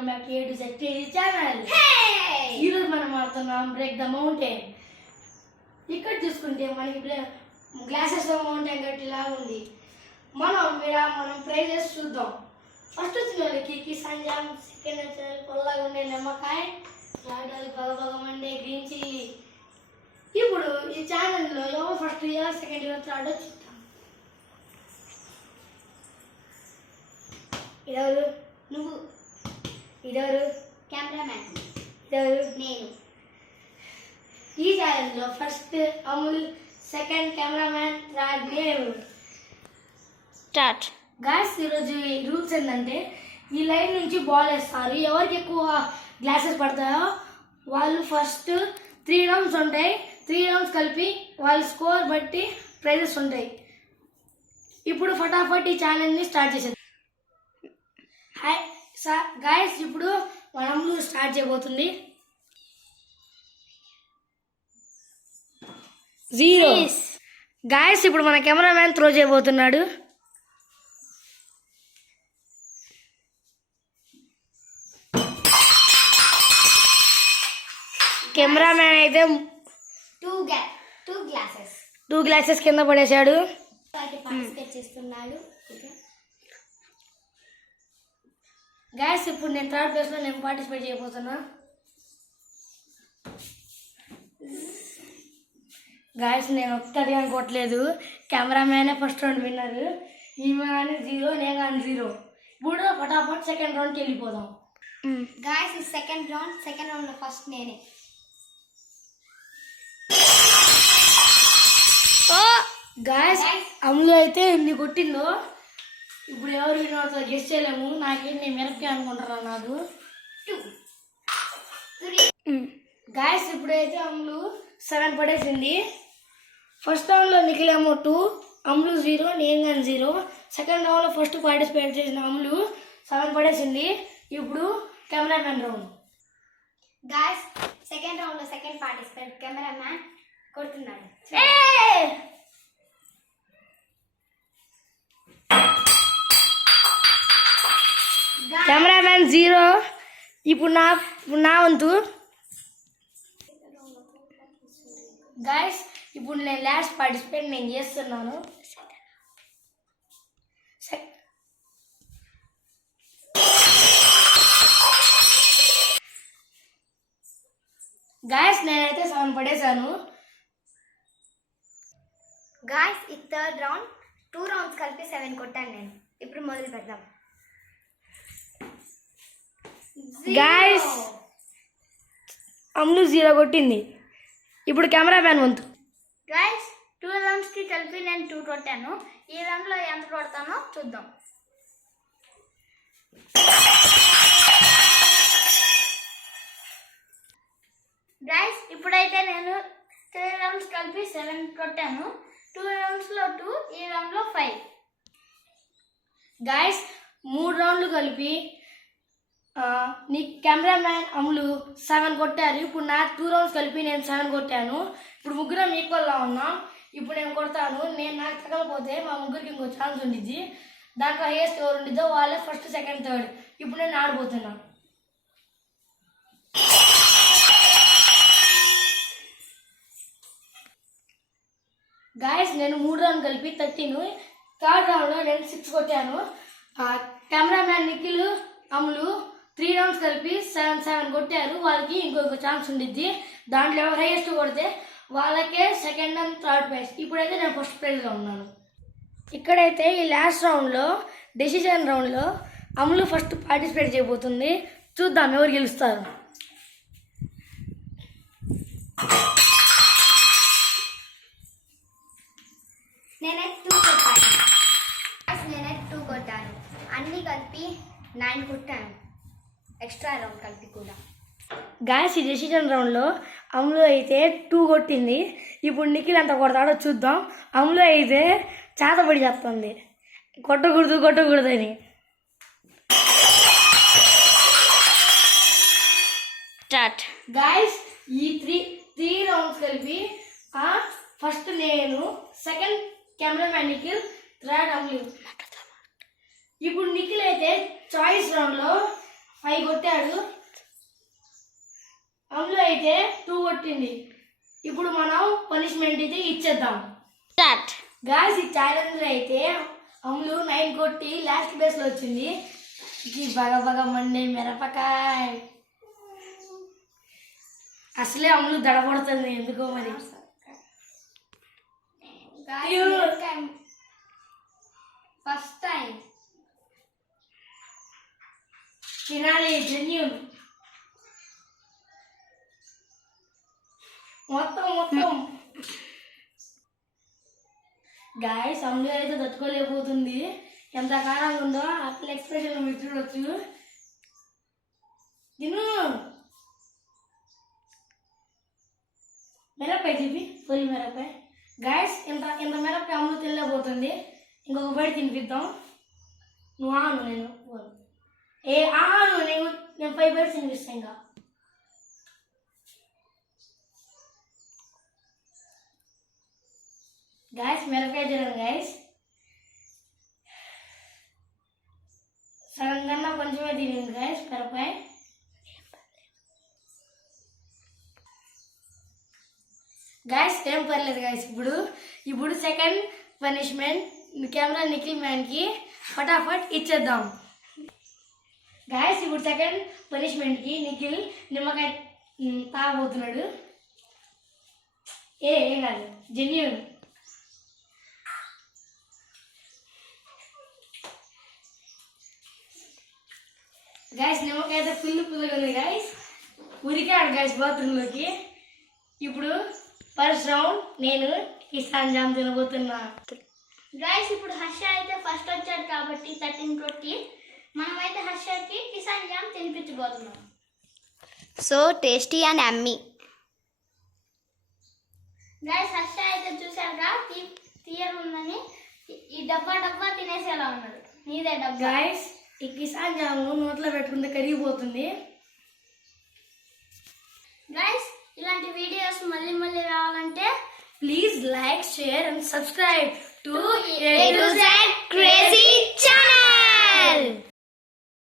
Welcome back to A to Z channel. ఈరోజు మనం ఆడుతున్నాం బ్రేక్ ద మౌంటైన్. ఇక్కడ చూసుకుంటే మనకి గ్లాసెస్ మౌంటైన్ గట్టిలా ఉంది. మనం ప్రైజెస్ చూద్దాం. ఫస్ట్ వచ్చిన వాళ్ళకి కిసాన్ జామ్, సెకండ్ వచ్చిన పొల్లగా ఉండే నిమ్మకాయ, థర్డ్ వాళ్ళకి బగబగమండే గ్రీన్ చిల్లీ. ఇప్పుడు ఈ ఛానల్లో ఎవరు first year second year third చూద్దాం. ఇదెవరు? నువ్వు. ఇదెవరు? కెమెరామ్యాన్. ఇదెవరు? నేను. ఈ ఛానల్లో first Amul, second cameraman, third నేను. స్టార్ట్. గాయస్ ఈరోజు ఈ రూల్స్ ఏంటంటే ఈ లైన్ నుంచి బాల్ వేస్తారు. ఎవరికి ఎక్కువ గ్లాసెస్ పడతాయో వాళ్ళు ఫస్ట్ 3 రౌండ్స్ ఉంటాయి. 3 రౌండ్స్ కలిపి వాళ్ళ స్కోర్ బట్టి ప్రైజెస్ ఉంటాయి. ఇప్పుడు ఫటాఫట్ ఈ ఛానల్ని స్టార్ట్ చేసేది. హాయ్ గాయస్, ఇప్పుడు మనము స్టార్ట్ చేయబోతుంది. 0. గాయస్ ఇప్పుడు మన కెమెరామ్యాన్ త్రో చేయబోతున్నాడు. కెమెరామ్యాన్ అయితే 2 గ్లాసెస్ కింద పడేశాడు. గాయస్ ఇప్పుడు నేను థర్డ్ ప్లేస్లో నేను పార్టిసిపేట్ చేయబోతున్నా. గాయస్ నేను ఒక్కటి అనుకోవట్లేదు, కెమెరామ్యానే ఫస్ట్ రౌండ్ విన్నారు. ఈమె కానీ 0, నేను కానీ 0. ఇప్పుడు ఫటాఫట్ సెకండ్ రౌండ్కి వెళ్ళిపోదాం. గాయస్ ఈ సెకండ్ రౌండ్లో ఫస్ట్ నేనే. గాయస్ అమ్ములు అయితే ఎన్ని కొట్టిందో ఇప్పుడు ఎవరు వినోతో గెస్ట్ చేయలేము. నాకేంటి నేను మిరపకాయ అనుకుంటున్నా. నాకు 2. గాయస్ ఇప్పుడైతే అమ్ములు 7 పడేసింది. ఫస్ట్ రౌండ్లో నిఖిలేమో 2, అమ్ములు 0, నేను కానీ 0. సెకండ్ రౌండ్లో ఫస్ట్ పార్టిసిపేట్ చేసిన అమ్ములు 7 పడేసింది. ఇప్పుడు కెమెరామ్యాన్ రౌండ్. గాయస్ సెకండ్ రౌండ్లో సెకండ్ పార్టిసిపెంట్ కెమెరామ్యాన్ కొడుతున్నాడు. కెమెరామ్యాన్ 0. ఇప్పుడు నా వంతు. గాయస్ ఇప్పుడు నేను లాస్ట్ పార్టిసిపేట్ నేను చేస్తున్నాను. గాయస్ నేనైతే 7 పడేశాను. గాయస్ ఈ థర్డ్ రౌండ్ 2 రౌండ్స్ కలిపి 7 కొట్టాను నేను. ఇప్పుడు మొదలు పెడదాం. గాయస్ అమ్ములు 0 కొట్టింది. ఇప్పుడు కెమెరామ్యాన్ వంతు. గాయస్ 2 రౌండ్స్కి కలిపి నేను 2 కొట్టాను. ఈ రౌండ్లో ఎంత కొడతానో చూద్దాం. గాయస్ ఇప్పుడైతే నేను 3 రౌండ్స్ కలిపి 7 కొట్టాను. 2 రౌండ్స్లో 2, ఈ రౌండ్లో 5. గాయస్ 3 రౌండ్లు కలిపి నీ కెమెరామ్యాన్ అమ్ములు 7 కొట్టారు. ఇప్పుడు నా 2 రౌండ్స్ కలిపి నేను 7 కొట్టాను. ఇప్పుడు ముగ్గురం ఈక్వల్గా ఉన్నాం. ఇప్పుడు నేను కొడతాను. నాకు తగలపోతే మా ముగ్గురికి ఇంకో ఛాన్స్ ఉండిద్ది. దాంట్లో హైయెస్ట్ ఎవరు ఉండిద్దో వాళ్ళే ఫస్ట్, సెకండ్, థర్డ్. ఇప్పుడు నేను ఆడిపోతున్నా. గాయస్ నేను 3 రౌండ్ కలిపి 13. థర్డ్ రౌండ్లో నేను 6 కొట్టాను. కెమెరామ్యాన్ నిఖిల్, అమ్ములు 3 రౌండ్స్ కలిపి 7 కొట్టారు. వాళ్ళకి ఇంకొక ఛాన్స్ ఉండిద్ది. దాంట్లో ఎవరు హైయెస్ట్ కొడితే వాళ్ళకే సెకండ్ అండ్ థర్డ్ ప్రైజ్. ఇప్పుడైతే నేను ఫస్ట్ ప్రైజ్లో ఉన్నాను. ఇక్కడైతే ఈ లాస్ట్ రౌండ్లో డెసిషన్ రౌండ్లో అమ్ములు ఫస్ట్ పార్టిసిపేట్ చేయబోతుంది. చూద్దాం ఎవరు గెలుస్తారు. నేనే 2 కొట్టాను. అన్నీ కలిపి 9 కొట్టాను. ఎక్స్ట్రా రౌండ్ కలిపి కూడా. గాయస్ ఈ డెసిషన్ రౌండ్లో అమ్ములు అయితే 2 కొట్టింది. ఇప్పుడు నిఖిల్ ఎంత కొడతాడో చూద్దాం. అమ్ములు అయితే చేతబడి చెప్తుంది కొట్టకూడదని. స్టార్ట్. గాయస్ ఈ 3 రౌండ్స్ కలిపి ఫస్ట్ నేను, సెకండ్ కెమెరామ్యాన్ నిఖిల్, థర్డ్ అమ్ములు. ఇప్పుడు నిఖిల్ అయితే చాయిస్ రౌండ్లో 5 కొట్టాడు, అమ్ములు అయితే 2 కొట్టింది. ఇప్పుడు మనం పనిష్మెంట్ అయితే ఇచ్చేద్దాం. స్టార్ట్. గాయస్ ఈ ఛాలెంజ్ అయితే అమ్ములు 9 కొట్టి లాస్ట్ ప్లేస్ లో వచ్చింది. ఇది బగ మండే మిరపకాయ. అసలే అమ్ములు దడపడుతుంది ఎందుకో మరి. ఫస్ట్ టైం తినాలి జెన్యూన్. మొత్తం గాయస్ అమ్ములు అయితే తట్టుకోలేకపోతుంది. ఎంత కారంగా ఉందో అట్లా ఎక్స్ప్రెషన్ మీరు చూడొచ్చు. తిను మిరపకాయ చెప్పి పొయ్యి మిరపకాయ. గాయస్ ఇంత మిరపకాయ అమ్ములు తినలేకపోతుంది. ఇంకొక బయట తినిపిద్దాం. నువ్వు ఆను నేను నేను 5 బయట తినిపిస్తాను. ఇంకా గాయస్ మిరపకాయ తినండి గాయస్. సగం కన్నా కొంచెమే తినండి గాయస్ మిరపకాయ. గాయస్ ఏం పర్లేదు గాయస్. ఇప్పుడు సెకండ్ పనిష్మెంట్ కెమెరా నిఖిల్ మ్యాన్కి ఫటాఫట్ ఇచ్చేద్దాం. గాయస్ ఇప్పుడు సెకండ్ పనిష్మెంట్కి నిఖిల్ నిమ్మకాయ తాగబోతున్నాడు. ఏం కాదు జెన్యూన్. గాయస్ నిమ్మకాయ అయితే పుల్లగా ఉంది గాయస్. ఉరికాడు గాయస్ బాత్రూంలోకి. ఇప్పుడు ఫస్ట్ రౌండ్ నేను కిసాన్ జామ్ తినబోతున్నా. గైస్ ఇప్పుడు హర్ష అయితే ఫస్ట్ వచ్చాడు కాబట్టి 13 కొట్టి మనమైతే హర్షకి కిసాన్ జామ్ తినిపించబోతున్నాం. So tasty and yummy. Guys Harsha అయితే చూసారుగా తీయగా ఉందని ఈ డబ్బా తినేసేలా ఉన్నాడు. నీదే డబ్బా. గాయస్ ఈ కిసాన్ జాము నోట్లో పెట్టుకుంటే కరిగిపోతుంది. గైస్ ఇలాంటి వీడియోస్ మళ్ళీ రావాలంటే please like, share and subscribe to A to Z Crazy Channel.